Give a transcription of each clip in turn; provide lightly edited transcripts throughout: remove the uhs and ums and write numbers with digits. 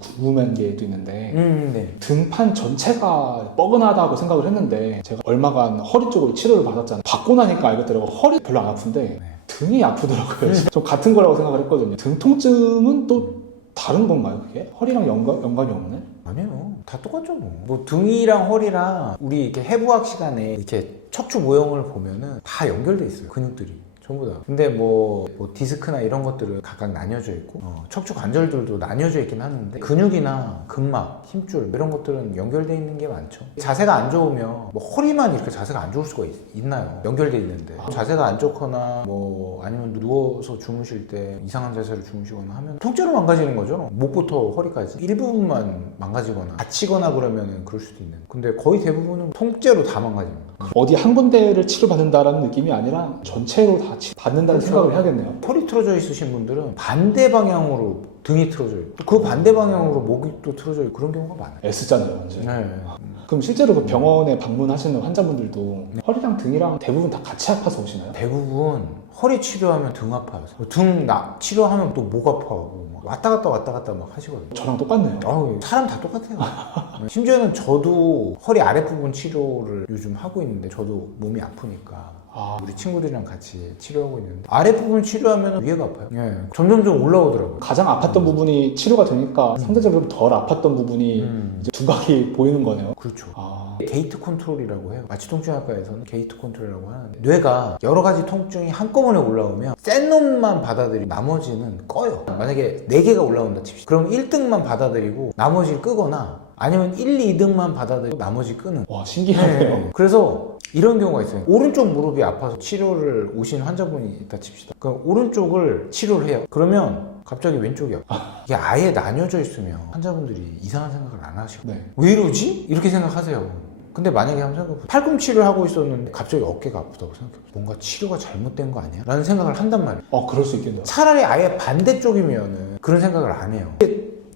궁금한 게 또 있는데 네. 등판 전체가 뻐근하다고 생각을 했는데 제가 얼마간 허리 쪽으로 치료를 받았잖아요. 받고 나니까 알겠더라고요. 허리 별로 안 아픈데 등이 아프더라고요. 좀 같은 거라고 생각을 했거든요. 등 통증은 또 다른 건가요, 그게? 허리랑 연관이 없는? 아니요. 다 똑같죠, 뭐. 뭐 등이랑 허리랑 우리 이렇게 해부학 시간에 이렇게 척추 모형을 보면은 다 연결돼 있어요. 근육들이. 전부 다. 근데 뭐 디스크나 이런 것들은 각각 나뉘어져 있고 척추 관절들도 나뉘어져 있긴 하는데 근육이나 근막, 힘줄 이런 것들은 연결돼 있는 게 많죠. 자세가 안 좋으면 뭐 허리만 이렇게 자세가 안 좋을 수가 있나요? 연결돼 있는데 자세가 안 좋거나 뭐 아니면 누워서 주무실 때 이상한 자세로 주무시거나 하면 통째로 망가지는 거죠. 목부터 허리까지 일부분만 망가지거나 다치거나 그러면 그럴 수도 있는. 근데 거의 대부분은 통째로 다 망가집니다. 어디 한 군데를 치료받는다라는 느낌이 아니라 전체로 다 받는다는 생각을 해야겠네요. 허리 틀어져 있으신 분들은 반대 방향으로 등이 틀어져 있고 그 반대 방향으로 목이 또 틀어져 있고 그런 경우가 많아요. S잖아요, 완전. 네. 그럼 실제로 그 병원에 방문하시는 환자분들도 허리랑 등이랑 대부분 다 같이 아파서 오시나요? 대부분 허리 치료하면 등 아파요. 치료하면 또 목 아파하고 막 왔다 갔다 막 하시거든요. 저랑 똑같네요. 사람 다 똑같아요. 심지어는 저도 허리 아랫부분 치료를 요즘 하고 있는데 저도 몸이 아프니까 우리 친구들이랑 같이 치료하고 있는데 아랫부분 치료하면 위에가 아파요. 점점점 올라오더라고요. 가장 아팠던 부분이 치료가 되니까 상대적으로 덜 아팠던 부분이 이제 두각이 보이는 거네요. 그렇죠. 게이트 컨트롤이라고 해요. 마취통증학과에서는 게이트 컨트롤이라고 하는데 뇌가 여러 가지 통증이 한꺼번에 올라오면 센 놈만 받아들이고 나머지는 꺼요. 만약에 4개가 올라온다 칩시다. 그럼 1등만 받아들이고 나머지를 끄거나 아니면 1, 2등만 받아들이고 나머지 끄는. 와, 신기하네요. 네. 그래서 이런 경우가 있어요. 오른쪽 무릎이 아파서 치료를 오신 환자분이 있다 칩시다. 그럼 오른쪽을 치료를 해요. 그러면 갑자기 왼쪽이 아파. 이게 아예 나뉘어져 있으면 환자분들이 이상한 생각을 안 하시고 왜 이러지? 이렇게 생각하세요. 근데 만약에 한번 생각해보세요. 팔꿈치를 하고 있었는데 갑자기 어깨가 아프다고 생각해요. 뭔가 치료가 잘못된 거 아니야? 라는 생각을 한단 말이에요. 그럴 수 있겠네요. 차라리 아예 반대쪽이면은 그런 생각을 안 해요.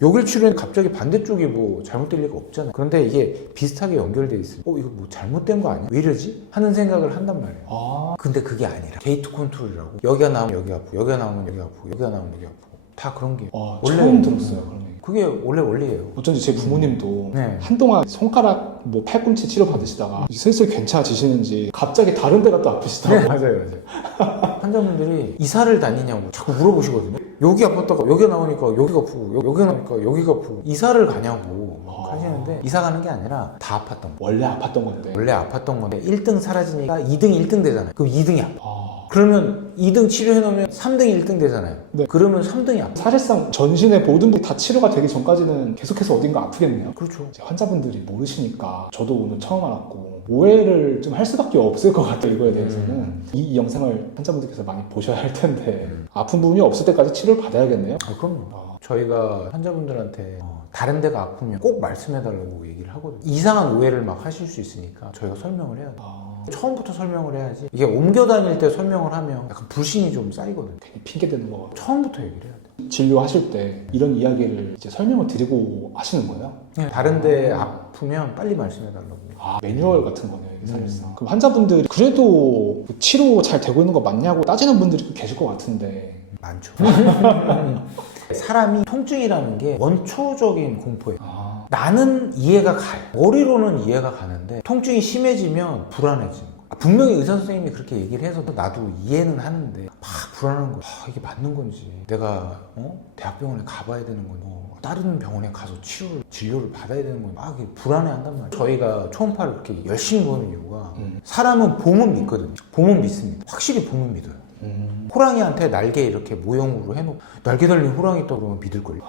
여길 치료했는데 갑자기 반대쪽이 뭐 잘못될 리가 없잖아요. 그런데 이게 비슷하게 연결돼 있으면 이거 뭐 잘못된 거 아니야? 왜 이러지? 하는 생각을 한단 말이에요. 근데 그게 아니라 게이트 컨트롤이라고 여기가 나오면 여기 아프고 여기가 나오면 여기 아프고 여기가 나오면 여기 아프고 다 그런 게 원래 처음 들었어요. 그런 얘기. 그게 원래 원리예요. 어쩐지 제 부모님도 네. 한동안 손가락 뭐 팔꿈치 치료 받으시다가 슬슬 괜찮아지시는지 갑자기 다른 데가 또 아프시더라고요. 맞아요. 환자분들이 이사를 다니냐고 자꾸 물어보시거든요. 여기 아팠다가 여기가 나오니까 여기가 아프고 여기가 나오니까 여기가 아프고 이사를 가냐고 막 하시는데 이사 가는 게 아니라 다 아팠던 거예요. 원래 아팠던 건데. 원래 아팠던 건데 1등 사라지니까 2등 1등 되잖아요. 그럼 2등이 아파. 그러면 2등 치료해 놓으면 3등이 1등 되잖아요. 네. 그러면 3등이 아파. 사실상 전신의 모든 부위 다 치료가 되기 전까지는 계속해서 어딘가 아프겠네요. 그렇죠. 이제 환자분들이 모르시니까 저도 오늘 처음 알았고 오해를 좀 할 수밖에 없을 것 같아요. 이거에 대해서는 이 영상을 환자분들께서 많이 보셔야 할 텐데 아픈 부분이 없을 때까지 치료를 받아야겠네요. 그럼요. 저희가 환자분들한테 다른 데가 아프면 꼭 말씀해달라고 얘기를 하거든요. 이상한 오해를 막 하실 수 있으니까 저희가 설명을 해야 돼요. 처음부터 설명을 해야지. 이게 옮겨 다닐 때 설명을 하면 약간 불신이 좀 쌓이거든요. 괜히 핑계 대는 거 같아요. 처음부터 얘기를 해야 돼요. 진료하실 때 이런 이야기를 이제 설명을 드리고 하시는 거예요? 다른 데 아프면 빨리 말씀해달라고. 매뉴얼 같은 거네요, 이게 사실상. 그럼 환자분들이 그래도 치료 잘 되고 있는 거 맞냐고 따지는 분들이 계실 것 같은데. 많죠. 사람이 통증이라는 게 원초적인 공포예요. 나는 이해가 가요. 머리로는 이해가 가는데 통증이 심해지면 불안해지는 거예요. 분명히 의사 선생님이 그렇게 얘기를 해서 나도 이해는 하는데 막 불안한 거예요. 이게 맞는 건지 내가 대학병원에 가봐야 되는 건지 다른 병원에 가서 진료를 받아야 되는 건지 막 불안해한단 말이에요. 저희가 초음파를 그렇게 열심히 보는 이유가 사람은 봄은 믿거든요. 봄은 믿습니다. 확실히 봄은 믿어요. 호랑이한테 날개 이렇게 모형으로 해놓고 날개 달린 호랑이 있다고 그러면 믿을걸요.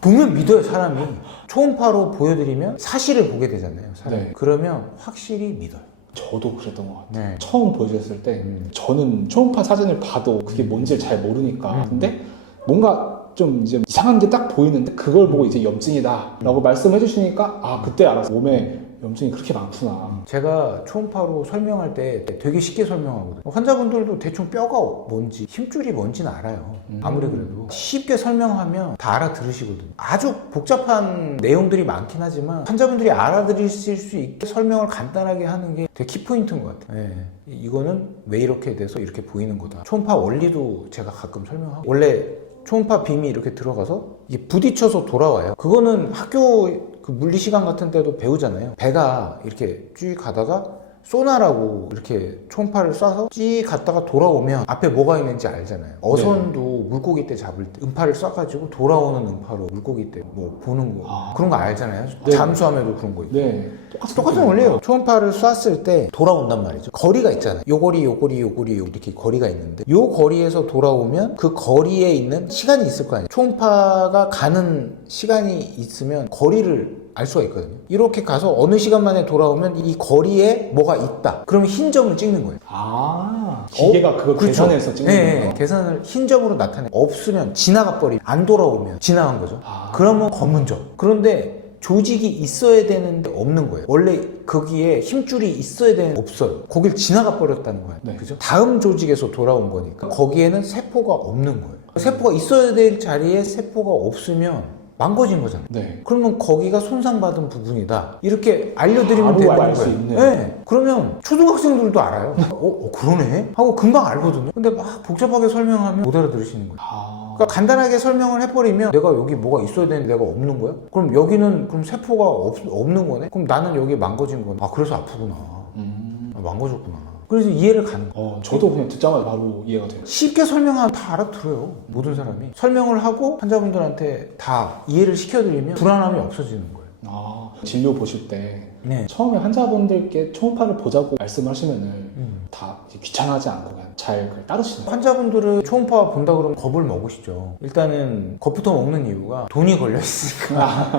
보면 믿어요. 사람이. 초음파로 보여드리면 사실을 보게 되잖아요. 사람이. 네. 그러면 확실히 믿어요. 저도 그랬던 것 같아요. 네. 처음 보여줬을 때 저는 초음파 사진을 봐도 그게 뭔지 잘 모르니까 근데 뭔가 좀 이제 이상한 게 딱 보이는데 그걸 보고 이제 염증이다 라고 말씀해 주시니까 그때 알았어. 몸에 염증이 그렇게 많구나. 제가 초음파로 설명할 때 되게 쉽게 설명하거든요. 환자분들도 대충 뼈가 뭔지 힘줄이 뭔지는 알아요. 아무리 그래도 쉽게 설명하면 다 알아들으시거든요. 아주 복잡한 내용들이 많긴 하지만 환자분들이 알아들으실 수 있게 설명을 간단하게 하는 게 되게 키포인트인 것 같아요. 네. 이거는 왜 이렇게 돼서 이렇게 보이는 거다. 초음파 원리도 제가 가끔 설명하고, 원래 초음파 빔이 이렇게 들어가서 이게 부딪혀서 돌아와요. 그거는 학교 그 물리 시간 같은 때도 배우잖아요. 배가 이렇게 쭉 가다가 소나라고 이렇게 초음파를 쏴서 쭉 갔다가 돌아오면 앞에 뭐가 있는지 알잖아요. 어선도 물고기 때 잡을 때 음파를 쏴가지고 돌아오는 음파로 물고기 때 뭐 보는 거 그런 거 알잖아요. 네. 잠수함에도 그런 거 있고. 네. 똑같은 원리예요. 초음파를 쐈을 때 돌아온단 말이죠. 거리가 있잖아요. 요 거리 이렇게 거리가 있는데 요 거리에서 돌아오면 그 거리에 있는 시간이 있을 거 아니에요. 초음파가 가는 시간이 있으면 거리를 알 수가 있거든요. 이렇게 가서 어느 시간 만에 돌아오면 이 거리에 뭐가 있다. 그러면 흰 점을 찍는 거예요. 기계가 그걸 그렇죠. 계산해서 찍는 네, 거예요? 계산을 흰 점으로 나타내. 없으면 지나가 버리면 안 돌아오면 지나간 거죠. 그러면 검은 점. 그런데 조직이 있어야 되는데 없는 거예요. 원래 거기에 힘줄이 있어야 되는데 없어요. 거길 지나가 버렸다는 거예요. 네. 그죠? 다음 조직에서 돌아온 거니까 거기에는 세포가 없는 거예요. 세포가 있어야 될 자리에 세포가 없으면 망가진 거잖아요. 네. 그러면 거기가 손상받은 부분이다. 이렇게 알려드리면 바로 되는 알 수 거예요. 있네요. 네. 그러면 초등학생들도 알아요. 그러네? 하고 금방 알거든요. 근데 막 복잡하게 설명하면 못 알아들으시는 거예요. 그러니까 간단하게 설명을 해버리면 내가 여기 뭐가 있어야 되는데 내가 없는 거야? 그럼 여기는 그럼 세포가 없는 거네? 그럼 나는 여기 망가진 거네? 그래서 아프구나. 망가졌구나. 그래서 이해를 가는 거예요. 저도 그냥 듣자마자 바로 이해가 돼요. 쉽게 설명하면 다 알아들어요. 모든 사람이. 설명을 하고 환자분들한테 다 이해를 시켜드리면 불안함이 없어지는 거예요. 진료 보실 때 네. 처음에 환자분들께 초음파를 보자고 말씀하시면은 다 귀찮아하지 않고 그냥 잘 따르시나요? 환자분들은 초음파 본다 그러면 겁을 먹으시죠. 일단은 겁부터 먹는 이유가 돈이 걸려 있으니까.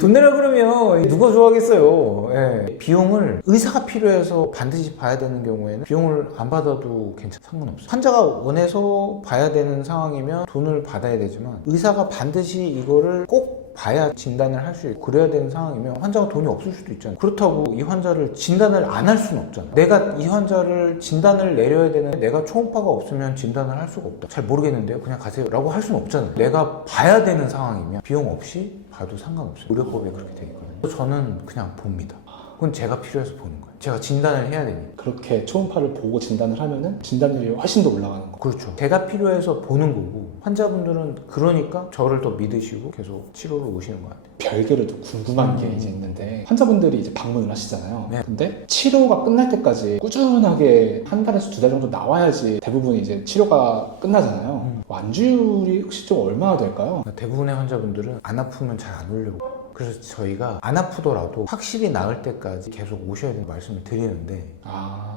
돈 내라 그러면 누가 좋아하겠어요. 예. 비용을 의사가 필요해서 반드시 봐야 되는 경우에는 비용을 안 받아도 상관없어요. 환자가 원해서 봐야 되는 상황이면 돈을 받아야 되지만 의사가 반드시 이거를 꼭 봐야 진단을 할 수 있고 그래야 되는 상황이면 환자가 돈이 없을 수도 있잖아요. 그렇다고 이 환자를 진단을 안 할 수는 없잖아요. 내가 이 환자를 진단을 내려야 되는데 내가 초음파가 없으면 진단을 할 수가 없다. 잘 모르겠는데요. 그냥 가세요 라고 할 수는 없잖아요. 내가 봐야 되는 상황이면 비용 없이 봐도 상관없어요. 의료법에 그렇게 돼 있거든요. 저는 그냥 봅니다. 그건 제가 필요해서 보는 거예요. 제가 진단을 해야 되니까. 그렇게 초음파를 보고 진단을 하면은 진단율이 훨씬 더 올라가는 거예요. 그렇죠. 제가 필요해서 보는 거고 환자분들은 그러니까 저를 더 믿으시고 계속 치료를 오시는 것 같아요. 별개로 또 궁금한 게 이제 있는데 환자분들이 이제 방문을 하시잖아요. 네. 근데 치료가 끝날 때까지 꾸준하게 한 달에서 2달 정도 나와야지 대부분 이제 치료가 끝나잖아요. 완주율이 혹시 좀 얼마나 될까요? 대부분의 환자분들은 안 아프면 잘 안 오려고. 그래서 저희가 안 아프더라도 확실히 나을 때까지 계속 오셔야 된다는 말씀을 드리는데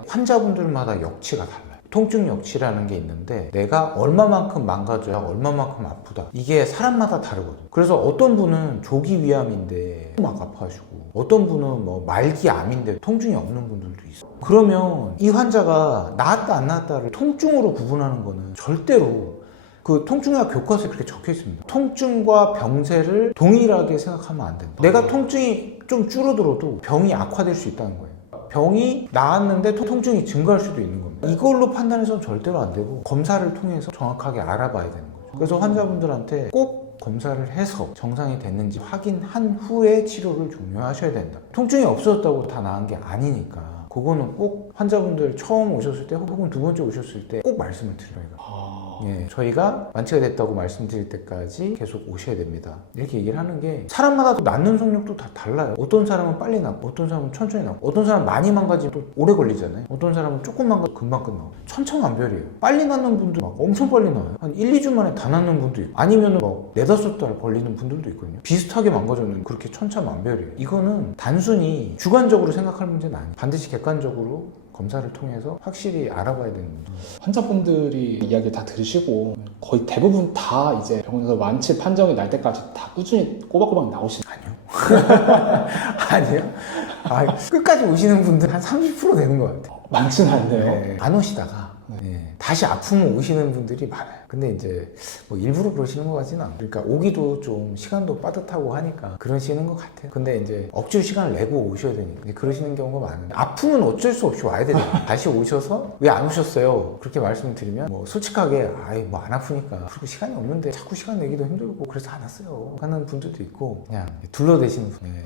환자분들마다 역치가 달라요. 통증 역치라는 게 있는데 내가 얼마만큼 망가져야 얼마만큼 아프다. 이게 사람마다 다르거든요. 그래서 어떤 분은 조기 위암인데 막 아파하시고 어떤 분은 뭐 말기 암인데 통증이 없는 분들도 있어요. 그러면 이 환자가 나았다 안 나았다를 통증으로 구분하는 거는 절대로 그 통증학 교과서에 그렇게 적혀 있습니다. 통증과 병세를 동일하게 생각하면 안 된다. 내가 통증이 좀 줄어들어도 병이 악화될 수 있다는 거예요. 병이 나았는데 통증이 증가할 수도 있는 겁니다. 이걸로 판단해서는 절대로 안 되고 검사를 통해서 정확하게 알아봐야 되는 거죠. 그래서 환자분들한테 꼭 검사를 해서 정상이 됐는지 확인한 후에 치료를 종료하셔야 된다. 통증이 없어졌다고 다 나은 게 아니니까 그거는 꼭 환자분들 처음 오셨을 때 혹은 두 번째 오셨을 때 꼭 말씀을 드려요. 예, 저희가 완치가 됐다고 말씀드릴 때까지 계속 오셔야 됩니다. 이렇게 얘기를 하는 게 사람마다 또 낫는 속력도 다 달라요. 어떤 사람은 빨리 낫고 어떤 사람은 천천히 낫고 어떤 사람은 많이 망가지면 또 오래 걸리잖아요. 어떤 사람은 조금 망가지면 금방 끝나고 천차만별이에요. 빨리 낫는 분도 막 엄청 빨리 나와요. 한 1, 2주 만에 다 낫는 분도 있고 아니면 막 4, 5달 걸리는 분들도 있거든요. 비슷하게 망가졌는데 그렇게 천차만별이에요. 이거는 단순히 주관적으로 생각할 문제는 아니에요. 반드시 객관적으로 검사를 통해서 확실히 알아봐야 되는 거죠. 환자분들이 이야기를 다 들으시고 거의 대부분 다 이제 병원에서 완치 판정이 날 때까지 다 꾸준히 꼬박꼬박 나오시나요? 아니요. 끝까지 오시는 분들 한 30% 되는 것 같아요. 많지는 않네요. 네. 안 오시다가 네. 다시 아프면 오시는 분들이 많아요. 근데 이제 뭐 일부러 그러시는 것 같지는 않아요. 그러니까 오기도 좀 시간도 빠듯하고 하니까 그러시는 것 같아요. 근데 이제 억지로 시간을 내고 오셔야 되니까 그러시는 경우가 많은데 아프면 어쩔 수 없이 와야 되잖아요. 다시 오셔서 왜 안 오셨어요? 그렇게 말씀드리면 뭐 솔직하게 아이 뭐 안 아프니까 그리고 시간이 없는데 자꾸 시간 내기도 힘들고 그래서 안 왔어요 하는 분들도 있고 그냥 둘러대시는 분. 네.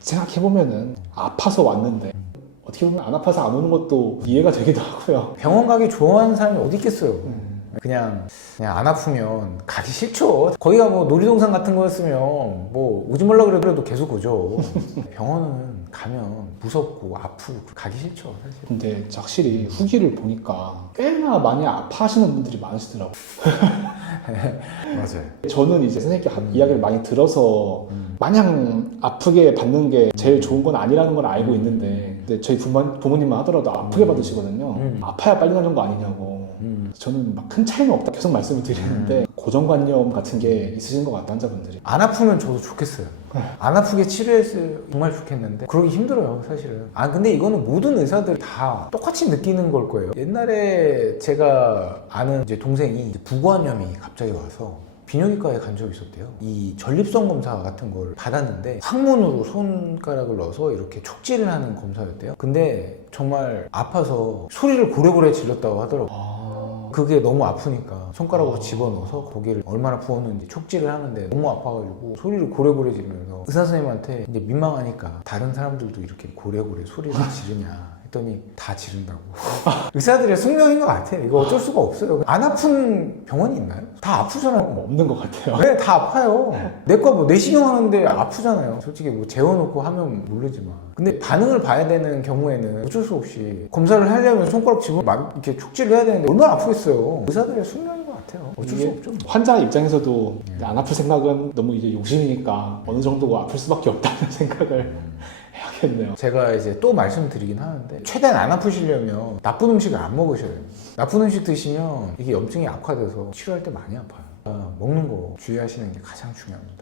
생각해보면은 아파서 왔는데 어떻게 보면 안 아파서 안 오는 것도 이해가 되기도 하고요. 병원 가기 좋아하는 사람이 어디 있겠어요. 그냥 안 아프면 가기 싫죠. 거기가 뭐 놀이동산 같은 거였으면 뭐 오지 말라 그래도 계속 오죠. 병원은 가면 무섭고 아프고 가기 싫죠 사실. 근데 확실히 후기를 보니까 꽤나 많이 아파하시는 분들이 많으시더라고요. 맞아요. 저는 이제 선생님께 이야기를 많이 들어서 마냥 아프게 받는 게 제일 좋은 건 아니라는 걸 알고 있는데 근데 저희 부모님만 하더라도 아프게 받으시거든요. 아파야 빨리 나는 거 아니냐고. 저는 막 큰 차이는 없다 계속 말씀을 드리는데 고정관념 같은 게 있으신 것 같아요 환자분들이. 안 아프면 저도 좋겠어요. 안 아프게 치료했으면 정말 좋겠는데 그러기 힘들어요 사실은. 근데 이거는 모든 의사들이 다 똑같이 느끼는 걸 거예요. 옛날에 제가 아는 이제 동생이 부관염이 갑자기 와서 비뇨기과에 간 적이 있었대요. 이 전립선 검사 같은 걸 받았는데 항문으로 손가락을 넣어서 이렇게 촉질을 하는 검사였대요. 근데 정말 아파서 소리를 고래고래 질렀다고 하더라고요. 그게 너무 아프니까 손가락으로 집어넣어서 고기를 얼마나 부었는지 촉질을 하는데 너무 아파가지고 소리를 고래고래 지르면서 의사 선생님한테 이제 민망하니까 다른 사람들도 이렇게 고래고래 소리를 지르냐 했더니 다 지른다고. 의사들의 숙명인 것 같아요. 이거 어쩔 수가 없어요. 안 아픈 병원이 있나요? 다 아프잖아요. 뭐 없는 것 같아요. 네, 다 아파요. 내과 뭐 내시경 하는데 아프잖아요. 솔직히 뭐 재워놓고 하면 모르지만. 근데 반응을 봐야 되는 경우에는 어쩔 수 없이 검사를 하려면 손가락 집어 막 이렇게 촉질을 해야 되는데 얼마나 아프겠어요. 의사들의 숙명인 것 같아요. 어쩔 수 없죠. 환자 입장에서도 안 아플 생각은 너무 이제 욕심이니까 어느 정도 아플 수밖에 없다는 생각을 해야겠네요. 제가 이제 또 말씀드리긴 하는데 최대한 안 아프시려면 나쁜 음식을 안 먹으셔야 돼요. 나쁜 음식 드시면 이게 염증이 악화돼서 치료할 때 많이 아파요. 먹는 거 주의하시는 게 가장 중요합니다.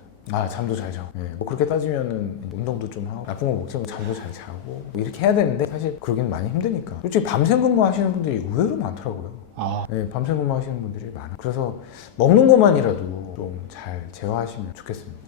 잠도 잘 자고. 뭐 그렇게 따지면은 운동도 좀 하고 나쁜 거 먹지 말고 잠도 잘 자고 뭐 이렇게 해야 되는데 사실 그러긴 많이 힘드니까. 솔직히 밤샘 근무하시는 분들이 의외로 많더라고요. 밤샘 근무하시는 분들이 많아. 그래서 먹는 것만이라도 좀 잘 제어하시면 좋겠습니다.